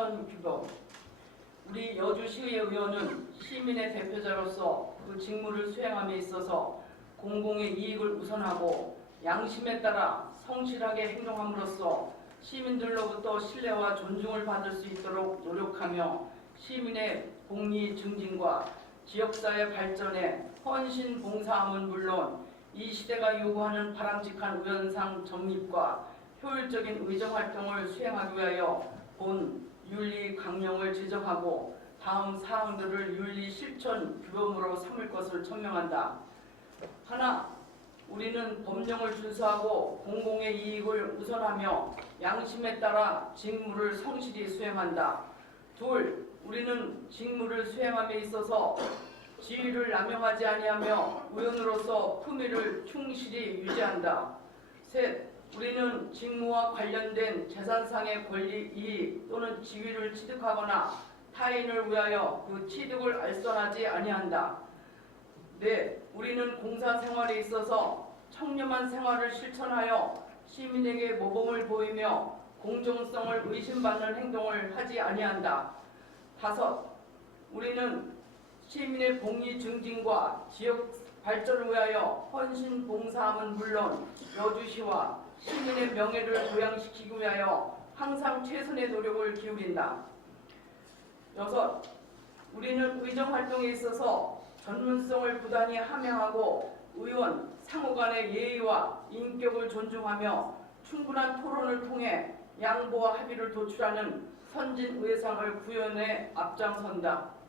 실천 규범. 우리 여주시의 의원은 시민의 대표자로서 그 직무를 수행함에 있어서 공공의 이익을 우선하고 양심에 따라 성실하게 행동함으로써 시민들로부터 신뢰와 존중을 받을 수 있도록 노력하며 시민의 복리 증진과 지역사회 발전에 헌신 봉사함은 물론 이 시대가 요구하는 바람직한 의원상 정립과 효율적인 의정활동을 수행하기 위하여 본 윤리 강령을 제정하고 다음 사항들을 윤리 실천 규범으로 삼을 것을 천명한다. 하나, 우리는 법령을 준수하고 공공의 이익을 우선하며 양심에 따라 직무를 성실히 수행한다. 둘, 우리는 직무를 수행함에 있어서 지위를 남용하지 아니하며 의원으로서 품위를 충실히 유지한다. 셋, 우리는 직무와 관련된 재산상의 권리, 이익 또는 지위를 취득하거나 타인을 위하여 그 취득을 알선하지 아니한다. 넷, 우리는 공사생활에 있어서 청렴한 생활을 실천하여 시민에게 모범을 보이며 공정성을 의심받는 행동을 하지 아니한다. 다섯, 우리는 시민의 복리 증진과 지역 발전을 위하여 헌신 봉사함은 물론 여주시와 시민의 명예를 보양시키기 위하여 항상 최선의 노력을 기울인다. 여섯, 우리는 의정활동에 있어서 전문성을 부단히 함양하고 의원, 상호 간의 예의와 인격을 존중하며 충분한 토론을 통해 양보와 합의를 도출하는 선진의상을 구현해 앞장선다.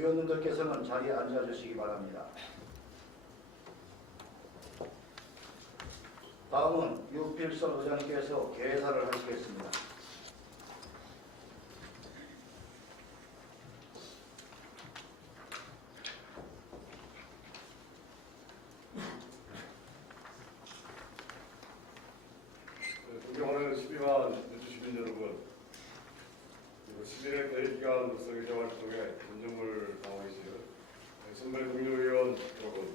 의원님들께서는 자리에 앉아주시기 바랍니다. 다음은 유필선 의장님께서 개사를 하시겠습니다. 존경하는 12만 여주시민 여러분, 그리고 11회 대기간으로서 의정활동에 존중을 당하고 계시는 선배 동료 의원 여러분,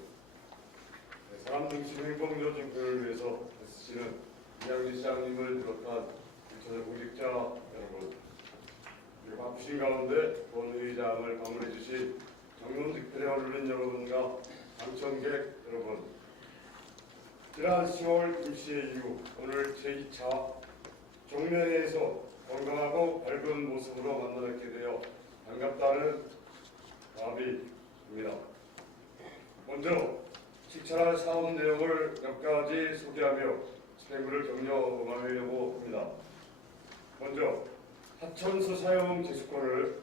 사람 중심 행복요정표를 위해서 애쓰시는 이양기 시장님을 비롯한 일처절 공직자 여러분, 그리고 바쁘신 가운데 본 의장을 방문해 주신 정론직들의 언론인 여러분과 방청객 여러분, 지난 10월 김씨의 이후 오늘 제2차 종례회에서 건강하고 밝은 모습으로 만나뵙게 되어 반갑다는 마음입니다. 먼저 식찰할 사업 내용을 몇 가지 소개하며 진행을 격려하려고 합니다. 먼저 하천수 사용 제수권을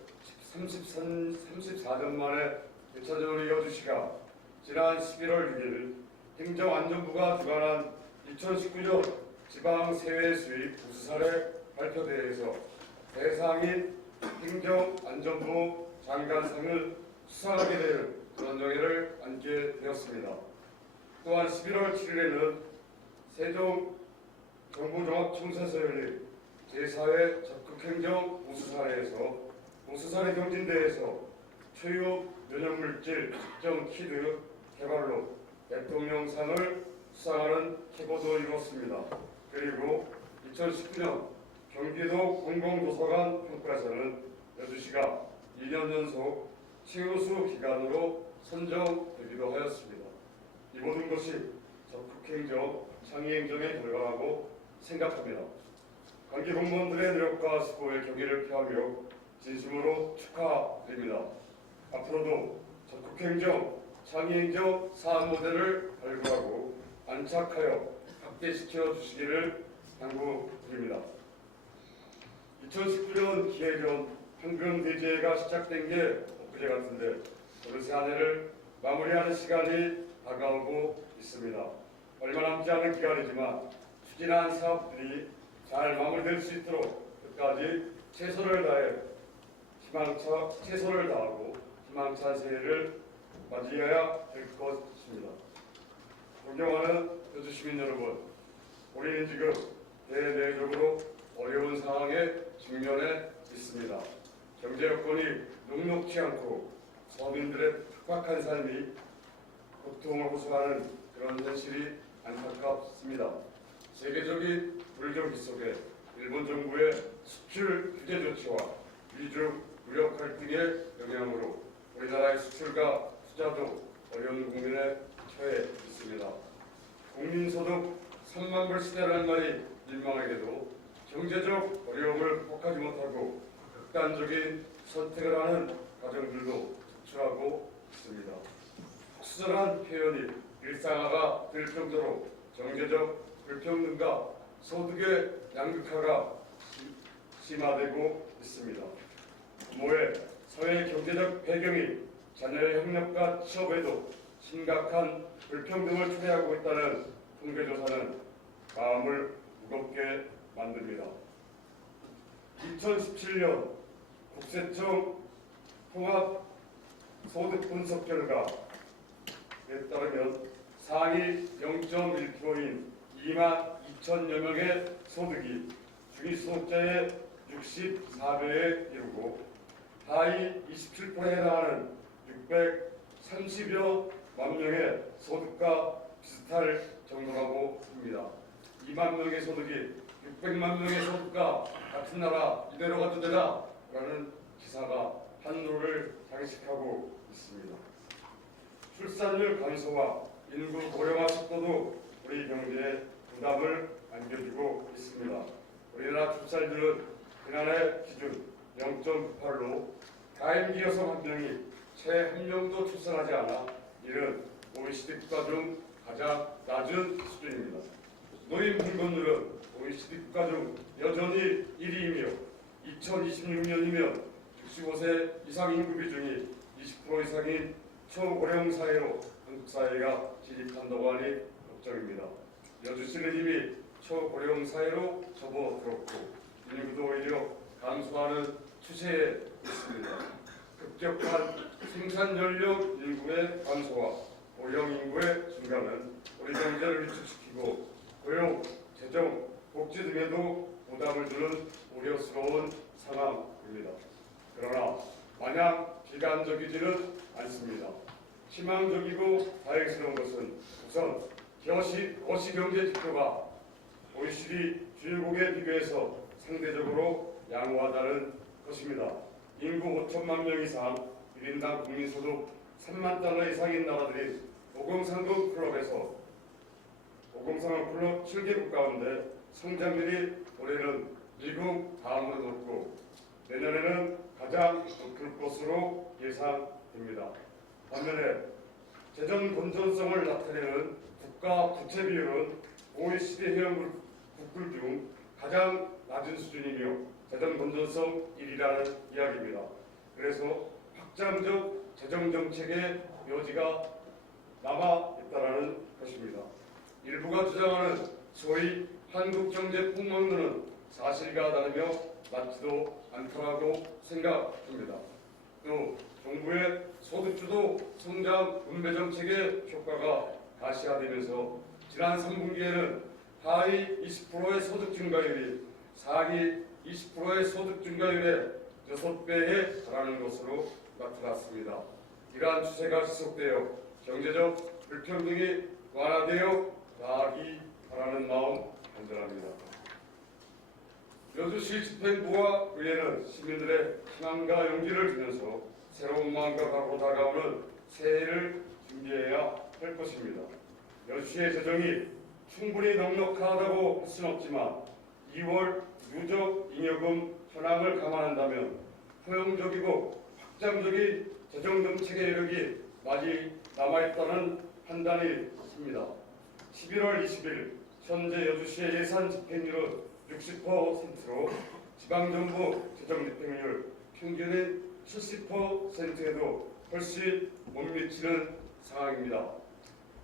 34년 만에 되찾은 여주시가 지난 11월 6일 행정안전부가 주관한 2019년 지방세외 수입 우수사례 발표대회에서 대상인 행정안전부 장관상을 수상하게 되는 그런 영예를 안게 되었습니다. 또한 11월 7일에는 세종 정부종합청사에서 열린 제4회 적극행정 우수사례에서 우수사례 경진대회에서 초유 면역물질 측정 키트 개발로 대통령상을 수상하는 기고도 이뤘습니다. 그리고 2019년 경기도 공공도서관 평가에서는 여주시가 2년 연속 최우수 기관으로 선정되기도 하였습니다. 이 모든 것이 적극행정, 창의행정의 결과라고 생각합니다. 관계 공무원들의 노력과 수고의 경의를 표하며 진심으로 축하드립니다. 앞으로도 적극행정, 창의행정 사업 모델을 발굴하고 안착하여 확대시켜 주시기를 당부드립니다. 2019년 기해전 황금대제가 시작된 게 엊그제 같은데 어느새 한 해를 마무리하는 시간이 다가오고 있습니다. 얼마 남지 않은 기간이지만 추진한 사업들이 잘 마무리될 수 있도록 끝까지 최선을 다하고 희망찬 새해를 맞이해야 될 것입니다. 존경하는 여주시민 여러분, 우리는 지금 대내적으로 어려운 상황에 직면해 있습니다. 경제 여건이 녹록지 않고 서민들의 팍팍한 삶이 고통을 호소하는 그런 현실이 안타깝습니다. 세계적인 물경기 속에 일본 정부의 수출 규제 조치와 미중 무역 갈등의 영향으로 우리나라의 수출과 투자도 어려운 국면에 처해 있습니다. 국민소득 3만 불 시대라는 말이 민망하게도 경제적 어려움을 극복하지 못하고 극단적인 선택을 하는 가정들도 속출하고 있습니다. 적절한 표현이 일상화가 될 정도로 경제적 불평등과 소득의 양극화가 심화되고 있습니다. 부모의 사회 경제적 배경이 자녀의 학력과 취업에도 심각한 불평등을 초래하고 있다는 통계조사는 마음을 무겁게 만듭니다. 2017년 국세청 통합 소득 분석 결과에 따르면 상위 0.1%인 2만 2천여 명의 소득이 중위소득자의 64배에 이르고 하위 27%에 해당하는 630여 만 명의 소득과 비슷할 정도라고 합니다. 2만 명의 소득이 600만 명의 소득과 같은 나라 이대로 가도 되나? 라는 기사가 한로를 장식하고 있습니다. 출산율 감소와 인구 고령화 속도도 우리 경제에 부담을 안겨주고 있습니다. 우리나라 출산율은 지난해 기준 0.98로 가임기 여성 한 명이 채 한 명도 출산하지 않아 이는 OECD 국가 중 가장 낮은 수준입니다. 노인 불건율은 OECD 국가 중 여전히 1위이며 2026년이면 65세 이상 인구 비중이 20% 이상인 초고령 사회로 한국 사회가 진입한다고 하니 걱정입니다. 여주시는 이미 초고령 사회로 접어들었고 인구도 오히려 감소하는 추세에 있습니다. 급격한 생산 연령 인구의 감소와 고령 인구의 증가는 우리 경제를 위축시키고 고용, 재정, 복지 등에도 부담을 주는 우려스러운 상황입니다. 그러나 마냥 비관적이지는 않습니다. 희망적이고 다행스러운 것은 우선 거시경제 지표가 OECD 주요국에 비교해서 상대적으로 양호하다는 것입니다. 인구 5천만 명 이상, 1인당 국민소득 3만 달러 이상인 나라들인 5030 클럽에서 5030 클럽 7개국 가운데 성장률이 올해는 미국 다음으로 높고 내년에는 가장 높을 것으로 예상됩니다. 반면에 재정 건전성을 나타내는 국가 부채 비율은 OECD 회원 국들 중 가장 낮은 수준이며 재정 건전성 1위라는 이야기입니다. 그래서 확장적 재정 정책의 여지가 남아 있다라는 것입니다. 일부가 주장하는 소위 한국 경제 폭망론은 사실과 다르며 맞지도 않다고 생각합니다. 또 정부의 소득주도 성장 분배 정책의 효과가 가시화되면서 지난 3분기에는 하위 20%의 소득 증가율이 상위 20%의 소득 증가율의 6배에 달하는 것으로 나타났습니다. 이러한 추세가 지속되어 경제적 불평등이 완화되어 나아가기 바라는 마음 간절합니다. 여주시 집행부와 의회는 시민들의 희망과 용기를 주면서 새로운 마음과 각오로 다가오는 새해를 준비해야 할 것입니다. 여주시의 재정이 충분히 넉넉하다고 할 수는 없지만 2월 누적 잉여금 현황을 감안한다면 포용적이고 확장적인 재정 정책의 여력이 많이 남아있다는 판단이 듭니다. 11월 20일 현재 여주시의 예산 집행률은 60%로 지방정부 재정 집행률 평균인 70%에도 훨씬 못 미치는 상황입니다.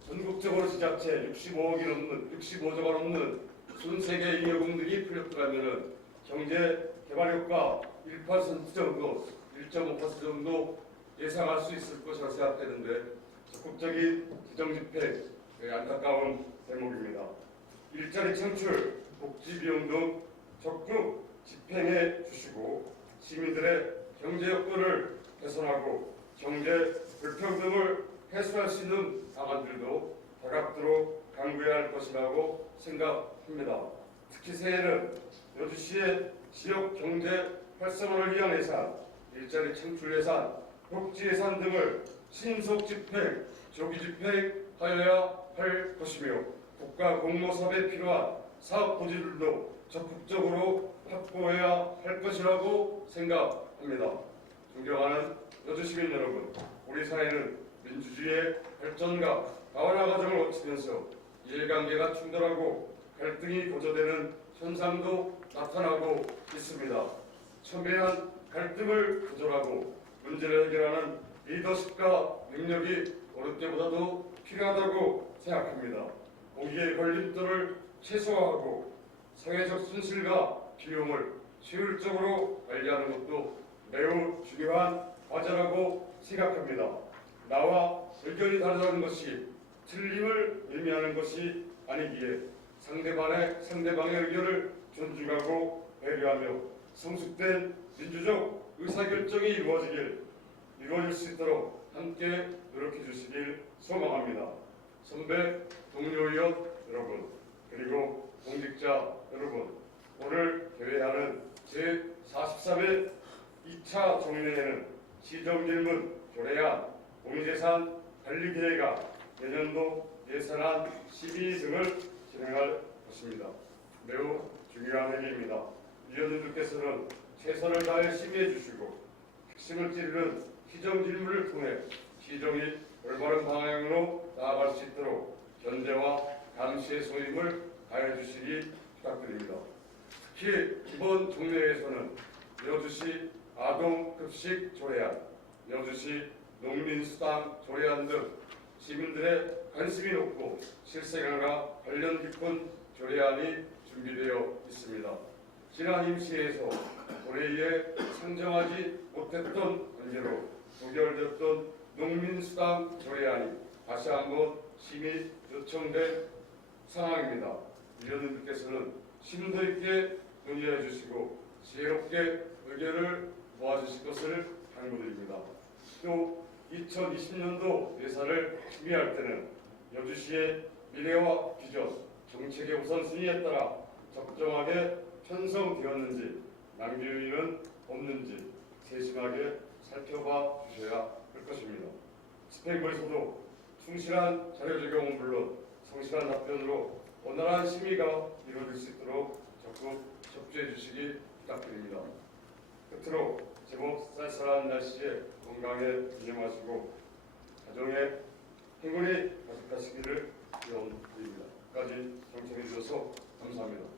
전국적으로 지자체 65조 원 넘는 23개 잉여금들이 풀렸더라면 경제 개발 효과 1% 정도, 1.5% 정도 예상할 수 있을 것이라 생각되는데 적극적인 재정 집행 안타까운 대목입니다. 일자리 창출, 복지 비용 등 적극 집행해 주시고 시민들의 경제 여건을 개선하고 경제 불평등을 해소할 수 있는 방안들도 다각도로 강구해야 할 것이라고 생각합니다. 특히 새해는 여주시의 지역 경제 활성화를 위한 예산, 일자리 창출 예산, 복지 예산 등을 신속 집행, 조기 집행하여야 할 것이며 국가 공모 사업에 필요한 사업 부지들도 적극적으로 확보해야 할 것이라고 생각합니다. 존경하는 여주 시민 여러분, 우리 사회는 민주주의의 발전과 다원화 과정을 거치면서 이해관계가 충돌하고 갈등이 고조되는 현상도 나타나고 있습니다. 첨예한 갈등을 조절하고 문제를 해결하는 리더십과 능력이 어느 때보다도 필요하다고 생각합니다. 공기의 걸림돌을 최소화하고 사회적 손실과 비용을 효율적으로 관리하는 것도 매우 중요한 과제라고 생각합니다. 나와 의견이 다르다는 것이 틀림을 의미하는 것이 아니기에 상대방의 의견을 존중하고 배려하며 성숙된 민주적 의사결정이 이루어질 수 있도록 함께 노력해 주시길 소망합니다. 선배, 동료 의원 여러분, 그리고 공직자 여러분, 오늘 개회하는 제43회 2차 정례회는 시정질문, 조례안, 공유재산 관리계획안, 내년도 예산안 심의 등을 진행할 것입니다. 매우 중요한 회의입니다. 위원님들께서는 최선을 다해 심의해 주시고 핵심을 찌르는 시정 질문을 통해 시정이 올바른 방향으로 나아갈 수 있도록 견제와 감시의 소임을 다해 주시기 부탁드립니다. 특히 이번 정례에서는 여주시 아동급식 조례안, 여주시 농민수당 조례안 등 시민들의 관심이 높고 실생활과 관련 깊은 조례안이 준비되어 있습니다. 지난 임시회에서 도래에 상정하지 못했던 관계로 부결됐던 농민수당 조례안이 다시 한번 심의 요청된 상황입니다. 위원님들께서는 심도 있게 논의해 주시고 지혜롭게 의견을 모아주실 것을 당부드립니다. 또 2020년도 예산을 준비할 때는 여주시의 미래와 비전, 정책의 우선순위에 따라 적정하게 편성되었는지 낭비 요인은 없는지 세심하게 살펴봐 주셔야 할 것입니다. 집행부에서도 충실한 자료 제공은 물론 성실한 답변으로 원활한 심의가 이루어질 수 있도록 적극 협조해 주시기 부탁드립니다. 끝으로 제법 쌀쌀한 날씨에 건강에 조심하시고 가정에 행운이 가득하시기를 기원드립니다. 끝까지 경청해 주셔서 감사합니다.